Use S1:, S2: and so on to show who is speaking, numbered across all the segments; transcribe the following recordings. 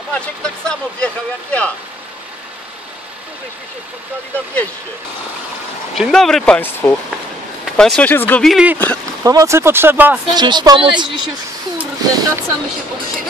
S1: Maciek tak samo wjechał jak ja. Tu żeśmy się spotkali na wjeździe.
S2: Dzień dobry Państwu. Państwo się zgubili? Pomocy potrzeba? Czymś pomóc?
S3: Znaleźli się, kurde, wracamy się po siebie.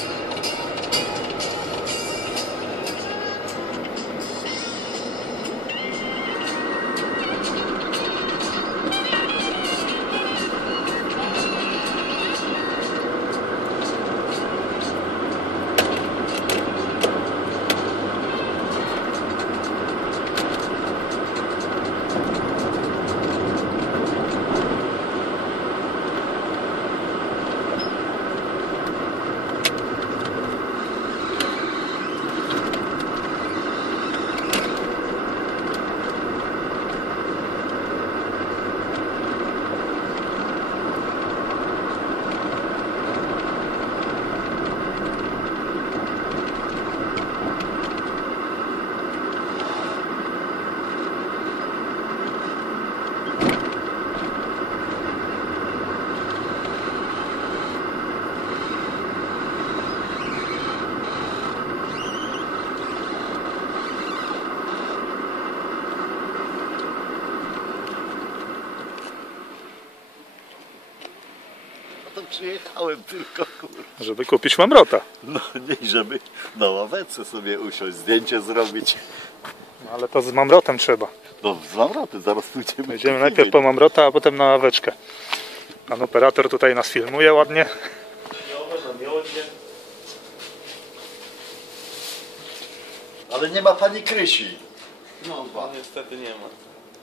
S1: To przyjechałem tylko, kurwa.
S2: Żeby kupić mamrota.
S1: No nie, żeby na ławeczce sobie usiąść, zdjęcie zrobić.
S2: No, ale to z mamrotem trzeba.
S1: No z mamroty, zaraz pójdziemy.
S2: Będziemy najpierw po mamrota, a potem na ławeczkę. Pan operator tutaj nas filmuje ładnie.
S1: Ale nie ma pani Krysi.
S4: No, niestety nie ma.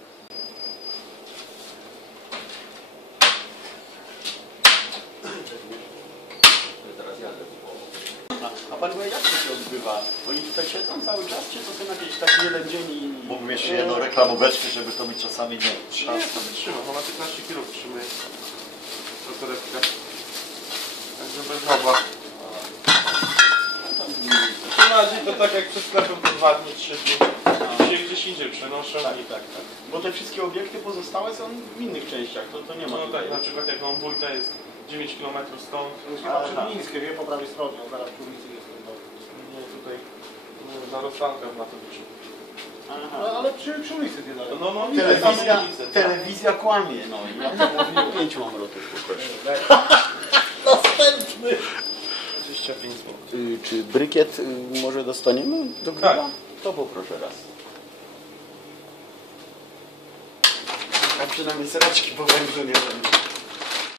S5: A pan wie, jak to się odbywa? Oni tutaj siedzą cały czas, czy to są jakieś taki jeden dzień i...
S1: Mógłbym jeszcze jedną reklamóweczkę, żeby to mi czasami nie
S4: Nie,
S1: trzasło.
S4: to trzyma, ona 15 kg trzymuje. Protolepka. Także bez mowa. Na razie to tak jak przed sklepem po 2 dni, 3 dni. Się gdzieś indziej przenoszą.
S5: Tak. Bo te wszystkie obiekty pozostałe są w innych częściach, to nie ma
S4: No
S5: tutaj.
S4: tak, na przykład jak mam wujka jest 9 km stąd.
S5: To jest chyba Przedmińskie, wie, po prawej stronie, zaraz przy ulicy jest.
S4: Nie, tutaj na rozstalkach na to liczy.
S5: Ale przy ulicy nie dalej.
S4: No,
S5: Telewizja kłamie, no i ja to mówiłem. 5 mam rotów poproszę.
S1: Następny!
S4: 25 zł.
S5: Czy brykiet może dostaniemy do grilla?
S4: Tak.
S5: To poproszę raz. A przynajmniej seraczki po węglu nie będzie.